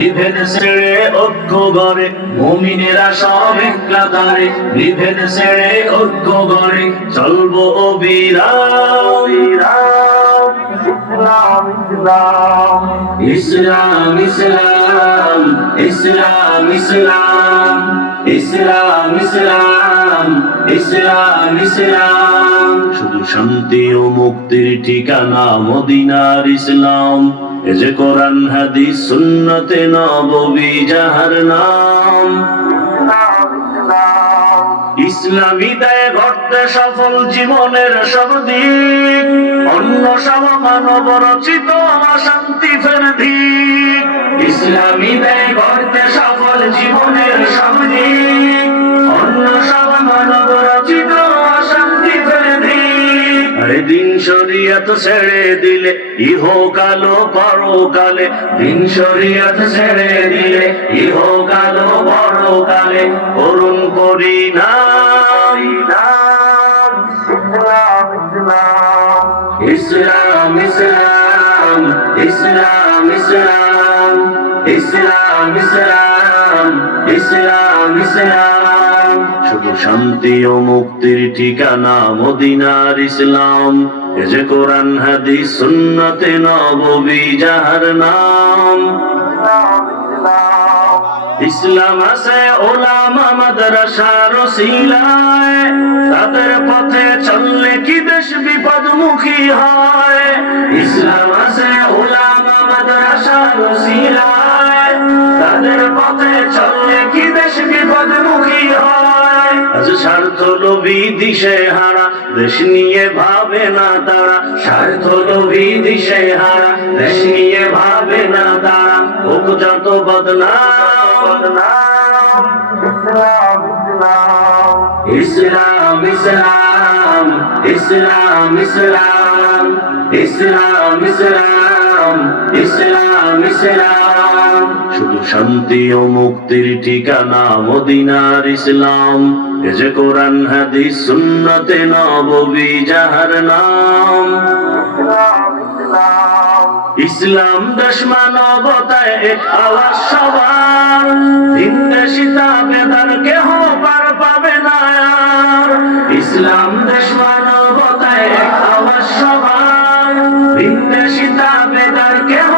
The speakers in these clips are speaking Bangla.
বিভেদ ছেড়ে ঐক্য গড়ে মুমিনেরা সব বিভেদ ছেড়ে ঐক্য গড়ে চলবো অবিরাম ইসলাম ইসলাম ইসলাম ইসলাম। ইসলাম ইসলাম ইসলাম ইসলাম। শুধু শান্তি ও মুক্তির ঠিকানা মদিনার ইসলাম। এ যে কোরআন, হাদিস, সুন্নতে নববী, যাহার নাম ইসলামী দেয় ঘটতে সফল জীবনের সব দিক। অন্য সব মানব রচিত শান্তি ফের দিক ইসলামী দেয় শরিয়ত ছেড়ে দিলে ইহকালো পরকালে দিন শরিয়ত ছেড়ে দিলে ইহকালো পরকালে করুণ পরিণাম। ইসলাম ইসলাম ইসলাম ইসলাম। ইসলাম ইসলাম ইসলাম ইসলাম। শান্তি ও মুক্তির ঠিকানা মদিনার ইসলাম। এ যে কোরআন, হাদিস, সুন্নতে নববী, যাহার নাম। ইসলাম আছে ওলামা মাদ্রাসার রসিলায় তাদের পথে চললে কি দেশ বিপদমুখী হয়? ইসলাম আছে ওলামা মাদ্রাসার রসিলায় তাদের পথে চললে কি দেশ বিপদমুখী হয়? স্বার্থ লোভী দিশে হারা, দেশ নিয়ে ভাবে না তারা। স্বার্থ লোভী দিশে হারা, দেশ নিয়ে ভাবে না তারা। হোক যত বদনাম ইসলাম ইসলাম ইসলাম ইসলাম ইসলাম ইসলাম ইসলাম ইসলাম। শুধু শান্তি ও মুক্তির ঠিকানা, মদিনার ইসলাম। যে কোরআন, হাদিস, সুন্নতে নববী, যাহার নাম ইসলাম দেশ মানবতায় এক সবার ভিন্দেশিতা বেদার কেহ পার পাবে না। ইসলাম দেশ সবার বেদার কেহ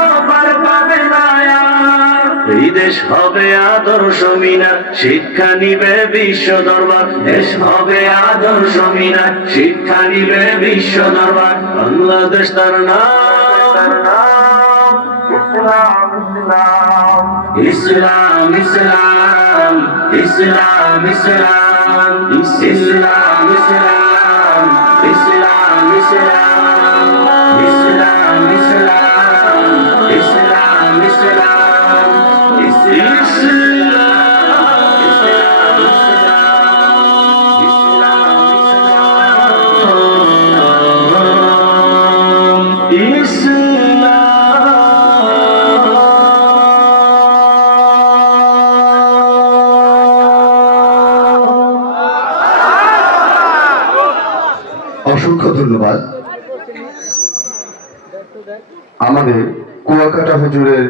হবে আদর্শ মিনার, শিক্ষা নিবে বিশ্ব দরবার। দেশ হবে আদর্শ মিনার, শিক্ষা নিবে বিশ্ব দরবার। বাংলাদেশ তার নাম। ইসলাম ইসলাম ইসলাম ইসলাম ইসলাম ইসলাম ধন্যবাদ। আমাদের কুয়াকাটা হুজুরের